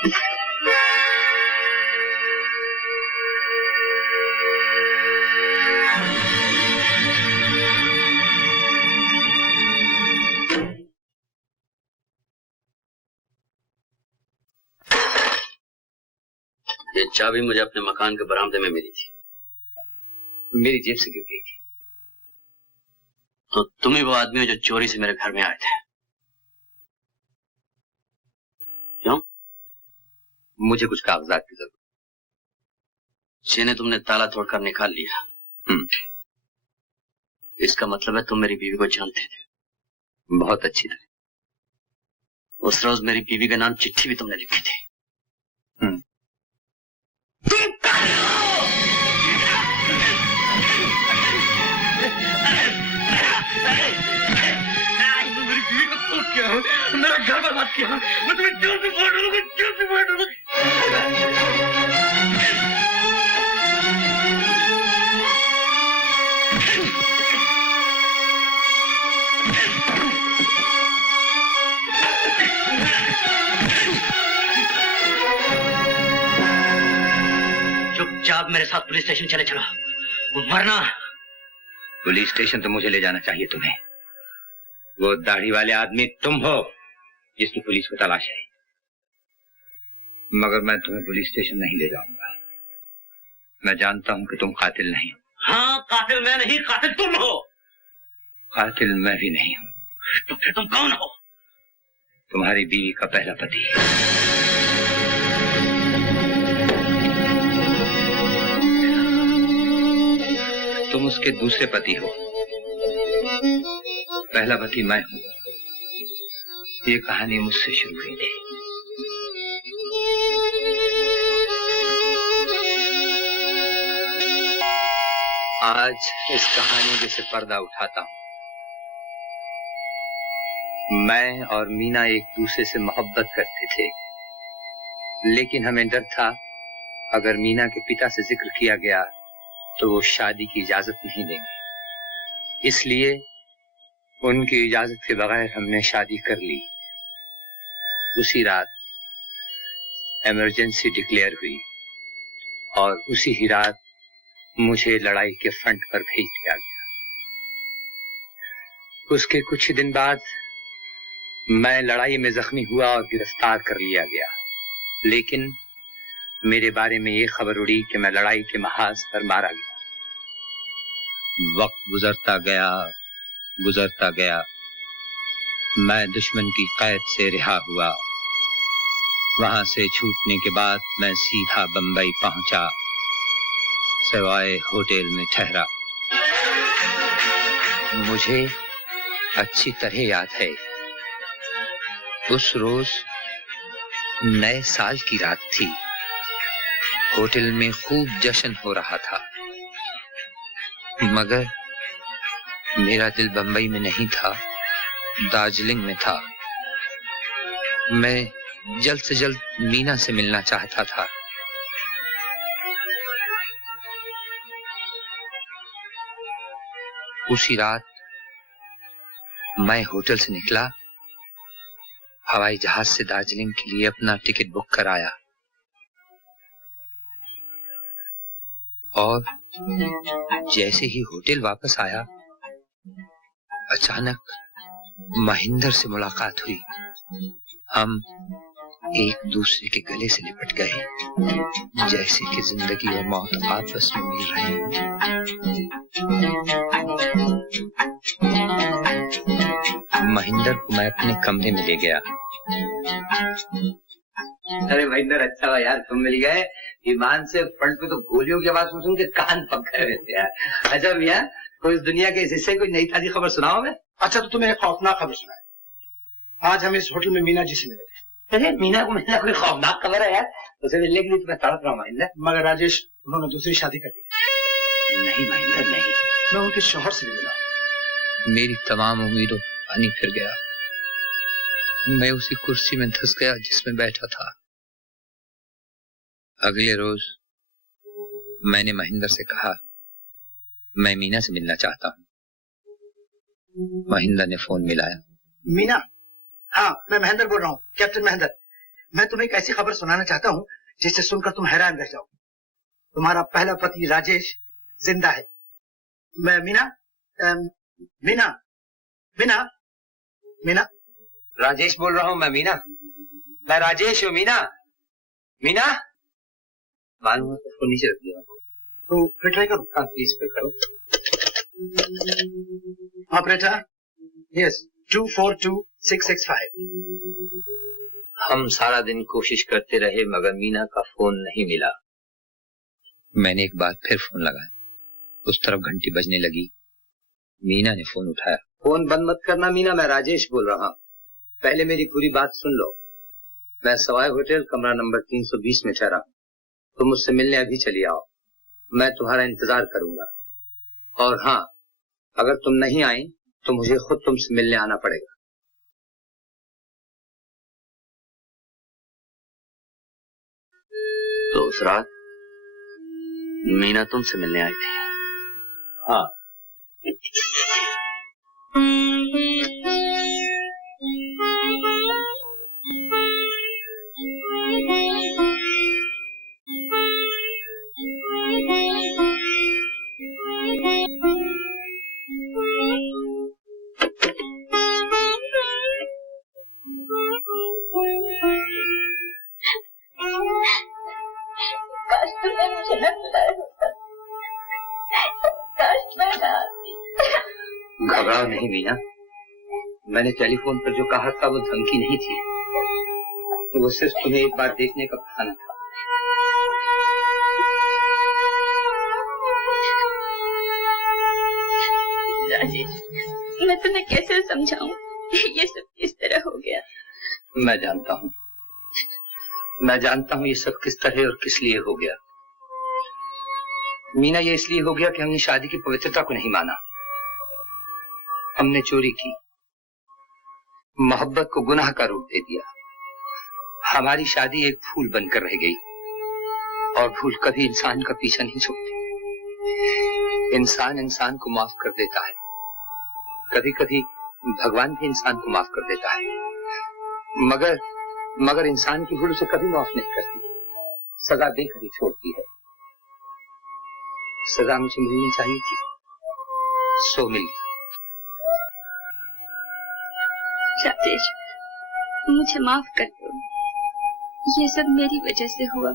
ये चाबी मुझे अपने मकान के बरामदे में मिली थी, मेरी जेब से गिर गई थी। तो तुम ही वो आदमी हो जो चोरी से मेरे घर में आए थे। क्यों? मुझे कुछ कागजात की जरूरत, जिन्हें तुमने ताला तोड़कर निकाल लिया। इसका मतलब है तुम मेरी बीवी को जानते थे बहुत अच्छी तरह। उस रोज मेरी बीवी का नाम चिट्ठी भी तुमने लिखी थी। मेरा घर बर्बाद किया, मैं तुम्हें जेल से मार दूंगा, जेल से मार दूंगा। चुपचाप मेरे साथ पुलिस स्टेशन चले चलो, वरना। पुलिस स्टेशन तो मुझे ले जाना चाहिए तुम्हें। वो दाढ़ी वाले आदमी तुम हो जिसकी पुलिस को तलाश है, मगर मैं तुम्हें पुलिस स्टेशन नहीं ले जाऊंगा। मैं जानता हूं कि तुम कातिल नहीं हो। हाँ, कातिल मैं नहीं, कातिल तुम हो। कातिल मैं भी नहीं हूं। तो फिर तुम कौन हो? तुम्हारी बीवी का पहला पति। तुम उसके दूसरे पति हो, पहला पति मैं हूं। ये कहानी मुझसे शुरू हुई थी। आज इस कहानी के से पर्दा उठाता हूं। मैं और मीना एक दूसरे से मोहब्बत करते थे, लेकिन हमें डर था अगर मीना के पिता से जिक्र किया गया तो वो शादी की इजाजत नहीं देंगे। इसलिए उनकी इजाजत के बगैर हमने शादी कर ली। उसी रात इमरजेंसी डिक्लेयर हुई और उसी ही रात मुझे लड़ाई के फ्रंट पर भेज दिया गया। उसके कुछ ही दिन बाद मैं लड़ाई में जख्मी हुआ और गिरफ्तार कर लिया गया, लेकिन मेरे बारे में ये खबर उड़ी कि मैं लड़ाई के महाज पर मारा गया। वक्त गुजरता गया, मैं दुश्मन की कैद से रिहा हुआ। वहां से छूटने के बाद मैं सीधा बंबई पहुंचा, सवाए होटल में ठहरा। मुझे अच्छी तरह याद है, उस रोज नए साल की रात थी। होटल में खूब जश्न हो रहा था, मगर मेरा दिल बंबई में नहीं था, दार्जिलिंग में था। मैं जल्द से जल्द मीना से मिलना चाहता था। उसी रात मैं होटल से निकला, हवाई जहाज से दार्जिलिंग के लिए अपना टिकट बुक कराया और जैसे ही होटल वापस आया, अचानक महेंद्र से मुलाकात हुई। हम एक दूसरे के गले से लिपट गए, जैसे कि जिंदगी और मौत आपस में मिल रहे हैं। महेंद्र को मैं अपने कमरे में ले गया। अरे महेंद्र, अच्छा हुआ यार तुम मिल गए। ईमान से फ्रंट पे तो गोलियों की आवाज सुन के कान पक गए वैसे यार। अच्छा भैया, कोई इस दुनिया के इस हिस्से कोई नई ताजी खबर सुनाओ मैं। अच्छा तो तुम्हें एक खौफनाक खबर सुनाए। आज हम इस होटल में मीना जी से मिले। अरे मीना को मिलना कोई खौफनाक खबर है यार? उसे मिलने के लिए तुम्हें तड़प रहा हूँ महेंद्र। मगर राजेश, उन्होंने दूसरी शादी कर दी। नहीं महेंद्र नहीं, मैं उनके शौहर से भी मिला। मेरी तमाम उम्मीदों पर पानी फिर गया। मैं उसी कुर्सी में धंस गया जिसमें बैठा था। अगले रोज मैंने महेंद्र से कहा, मैं मीना से मिलना चाहता हूँ। महेंद्र ने फोन मिलाया। मीना? हाँ, मैं महेंद्र बोल रहा हूँ, कैप्टन महेंद्र। मैं तुम्हें एक ऐसी खबर सुनाना चाहता हूँ जिसे सुनकर तुम हैरान रह जाओ। तुम्हारा पहला पति राजेश जिंदा है। मैं मीना मीना मीना मीना राजेश बोल रहा हूँ मैं, मीना। मैं राजेश हूँ, मीना। मीना, मालूम है तो नीचे रख दिया। तो फिर ट्राई करो। हाँ प्लीज फिर करो। Operator, yes 242665। हम सारा दिन कोशिश करते रहे मगर मीना का फोन नहीं मिला। मैंने एक बार फिर फोन लगाया, उस तरफ घंटी बजने लगी। मीना ने फोन उठाया। फोन बंद मत करना मीना, मैं राजेश बोल रहा हूँ। पहले मेरी पूरी बात सुन लो। मैं सवाई होटल कमरा नंबर 320 में ठहरा हूँ। तुम मुझसे मिलने अभी चली आओ, मैं तुम्हारा इंतजार करूंगा। और हाँ, अगर तुम नहीं आई तो मुझे खुद तुमसे मिलने आना पड़ेगा। तो उस रात मीना तुमसे मिलने आई थी? हाँ। काश तुमने मुझे न बुलाया होता, काश मैं न आती। घबराओ नहीं मीना, मैंने टेलीफोन पर जो कहा था वो धमकी नहीं थी, वो सिर्फ तुम्हें एक बार देखने का बहाना था। राजेश, मैं तुम्हें कैसे समझाऊं, ये सब किस तरह हो गया? मैं जानता हूँ ये सब किस तरह और किस लिए हो गया। मीना, ये इसलिए हो गया कि हमने शादी की पवित्रता को नहीं माना। हमने चोरी की, मोहब्बत को गुनाह का रूप दे दिया। हमारी शादी एक भूल बनकर रह गई, और भूल कभी इंसान का पीछा नहीं छोड़ती। इंसान इंसान को माफ कर देता है, कभी कभी भगवान भी इंसान को माफ कर देता है, मगर इंसान की भूल उसे कभी माफ नहीं करती, सजा देकर ही छोड़ती है। सजा मुझे मिलनी चाहिए थी, सो मिली। राजेश, मुझे माफ कर दो, ये सब मेरी वजह से हुआ।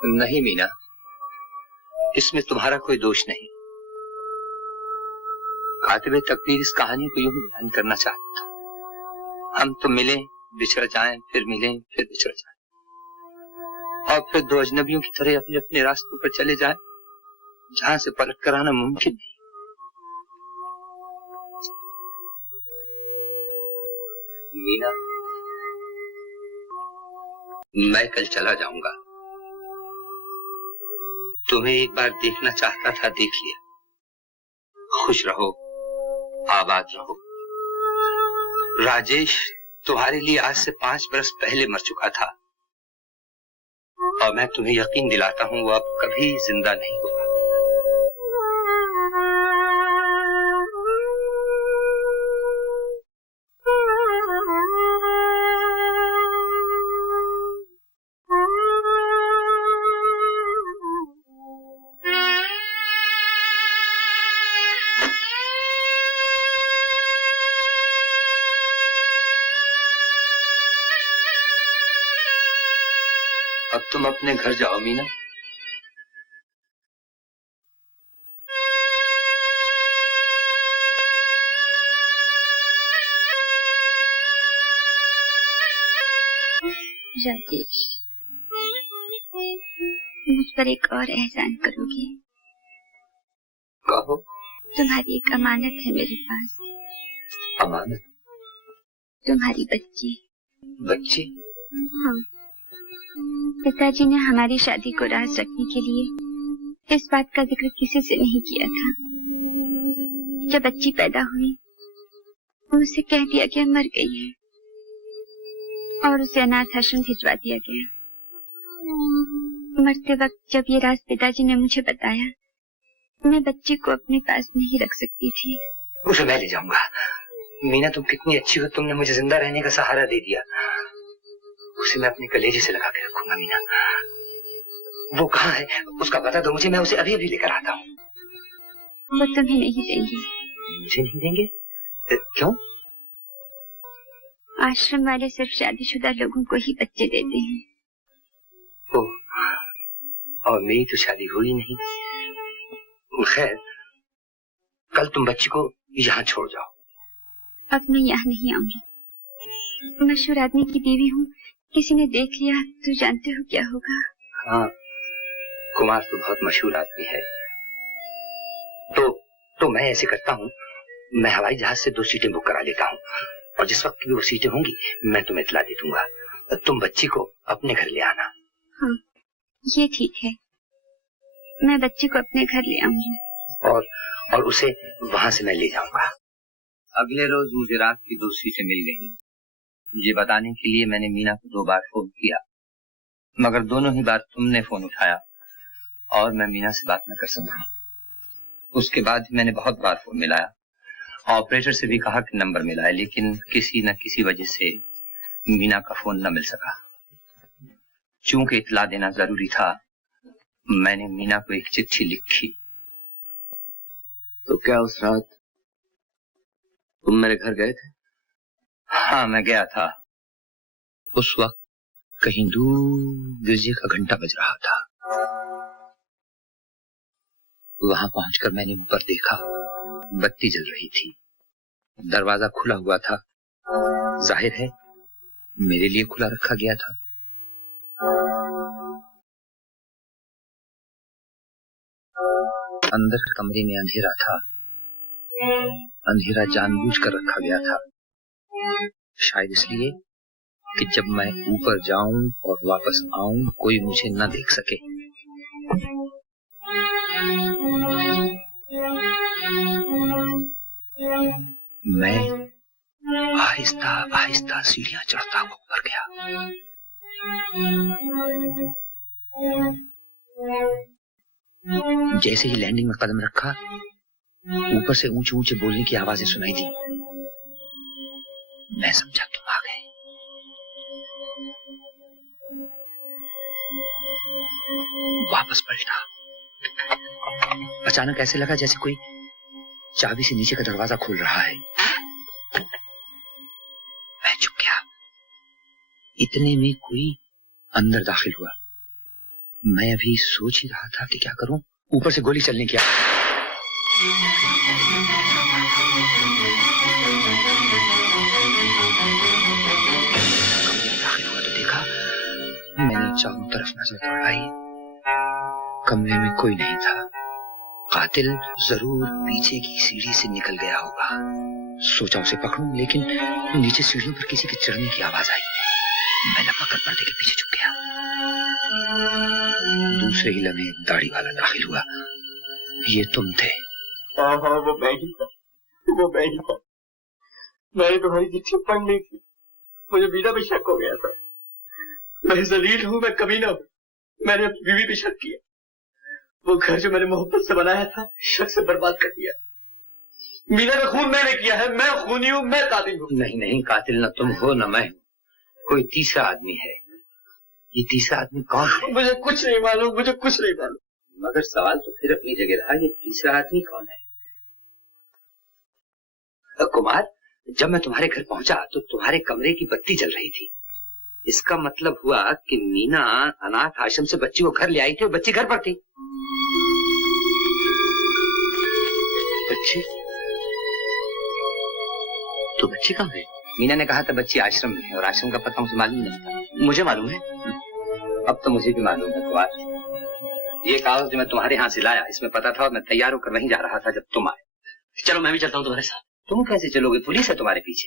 नहीं मीना, इसमें तुम्हारा कोई दोष नहीं। कातिबे तकदीर इस कहानी को यूं ही बयान करना चाहता था। हम तो मिले, बिछड़ जाएं, फिर मिलें, फिर बिछड़ जाएं, और फिर दो अजनबियों की तरह अपने अपने रास्तों पर चले जाएं, जहां से पलट कर आना मुमकिन नहीं। मीना, मैं कल चला जाऊंगा। तुम्हें एक बार देखना चाहता था, देख लिया। खुश रहो, आबाद रहो। राजेश तुम्हारे लिए आज से 5 बरस पहले मर चुका था, और मैं तुम्हें यकीन दिलाता हूं वो अब कभी जिंदा नहीं होगा। अब तुम अपने घर जाओ मीना। राजेश, मुझ पर एक और एहसान करोगे? कहो। तुम्हारी एक अमानत है मेरे पास। अमानत? तुम्हारी बच्ची। बच्ची? हाँ, पिताजी ने हमारी शादी को राज रखने के लिए इस बात का जिक्र किसी से नहीं किया था। जब बच्ची पैदा हुई उसे कह दिया कि मर गई है और उसे अनाथ आश्रम भिजवा दिया गया। मरते वक्त जब ये राज पिताजी ने मुझे बताया, मैं बच्ची को अपने पास नहीं रख सकती थी। उसे मैं ले जाऊंगा। मीना, तुम कितनी अच्छी हो, तुमने मुझे जिंदा रहने का सहारा दे दिया। उसे मैं अपने कलेजे से लगा के रखूंगा मीना। वो कहाँ है उसका पता दो मुझे, मैं उसे अभी अभी लेकर आता हूँ। वो तुम्हें नहीं देंगे। मुझे नहीं देंगे? क्यों? आश्रम वाले सिर्फ शादीशुदा लोगों को ही बच्चे देते हैं। ओह, और मेरी तो शादी हुई नहीं। खैर, कल तुम बच्ची को यहाँ छोड़ जाओ। अब मैं यहाँ नहीं आऊंगी। मशहूर आदमी की बीवी हूँ, किसी ने देख लिया तो जानते हो क्या होगा। हाँ, कुमार तो बहुत मशहूर आदमी है। तो मैं ऐसे करता हूँ, मैं हवाई जहाज से 2 सीटें बुक करा लेता हूँ और जिस वक्त की वो सीटें होंगी मैं तुम्हें इतला दे दूंगा। तुम बच्ची को अपने घर ले आना। हाँ, ये ठीक है। मैं बच्चे को अपने घर ले आऊंगी और उसे वहां से मैं ले जाऊंगा। अगले रोज मुझे रात की 2 सीटें मिल गई। ये बताने के लिए मैंने मीना को 2 बार फोन किया, मगर दोनों ही बार तुमने फोन उठाया और मैं मीना से बात न कर सका। उसके बाद मैंने बहुत बार फोन मिलाया, ऑपरेटर से भी कहा कि नंबर मिला है, लेकिन किसी न किसी वजह से मीना का फोन न मिल सका। चूंकि इतला देना जरूरी था, मैंने मीना को एक चिट्ठी लिखी। तो क्या उस रात तुम मेरे घर गए थे? हाँ, मैं गया था। उस वक्त कहीं दूर गिरजे का घंटा बज रहा था। वहां पहुंचकर मैंने ऊपर देखा, बत्ती जल रही थी, दरवाजा खुला हुआ था। जाहिर है मेरे लिए खुला रखा गया था। अंदर कमरे में अंधेरा था। अंधेरा जानबूझकर रखा गया था, शायद इसलिए कि जब मैं ऊपर जाऊं और वापस आऊं कोई मुझे न देख सके। मैं आहिस्ता आहिस्ता सीढ़ियां चढ़ता हुआ ऊपर गया। जैसे ही लैंडिंग में कदम रखा, ऊपर से ऊंचे ऊंचे बोलने की आवाजें सुनाई दी। मैं समझा तुम आ गए। वापस पलटा। अचानक ऐसे लगा जैसे कोई चाबी से नीचे का दरवाजा खोल रहा है। मैं चुप गया। इतने में कोई अंदर दाखिल हुआ। मैं अभी सोच ही रहा था कि क्या करूं, ऊपर से गोली चलने की दाखिल हुआ तो देखा, मैंने चारों तरफ नजर दौड़ाई। कमरे में कोई नहीं था। कातिल जरूर पीछे की सीढ़ी से निकल गया होगा। सोचा उसे पकड़ूं, लेकिन नीचे सीढ़ियों पर किसी के चढ़ने की आवाज आई। मैं लपक पर्दे के पीछे छुप गया। दूसरे ही लम्हे दाढ़ी वाला दाखिल हुआ। ये तुम थे? हाँ, वो मैं ही था। मैंने तुम्हारी चिट्ठी पढ़ ली थी। मुझे मीना पे शक हो गया था। मैं जलील हूँ, मैं कमीना हूँ। मैंने अपनी बीवी पे शक किया। वो घर जो मैंने मोहब्बत से बनाया था, शक से बर्बाद कर दिया। मीना का खून मैंने किया है। मैं खूनी हूँ, मैं कातिल हूँ। नहीं, कातिल न तुम हो न मैं हूँ। कोई तीसरा आदमी है। ये तीसरा आदमी कौन है? मुझे कुछ नहीं मालूम। मगर सवाल तो फिर अपनी जगह रहा, ये तीसरा आदमी कौन है? कुमार, जब मैं तुम्हारे घर पहुंचा तो तुम्हारे कमरे की बत्ती जल रही थी। इसका मतलब हुआ कि मीना अनाथ आश्रम से बच्ची को घर ले आई थी और बच्ची घर पर थी। बच्ची? तो बच्ची कहाँ है? मीना ने कहा था बच्ची आश्रम में है, और आश्रम का पता मुझे मालूम नहीं था। मुझे मालूम है। अब तो मुझे भी मालूम है कुमार। ये कागज जो मैं तुम्हारे यहाँ से लाया, इसमें पता था और मैं तैयार होकर वहीं जा रहा था जब तुम आए। चलो मैं भी चलता हूँ तुम्हारे साथ। तुम कैसे चलोगे? पुलिस है तुम्हारे पीछे।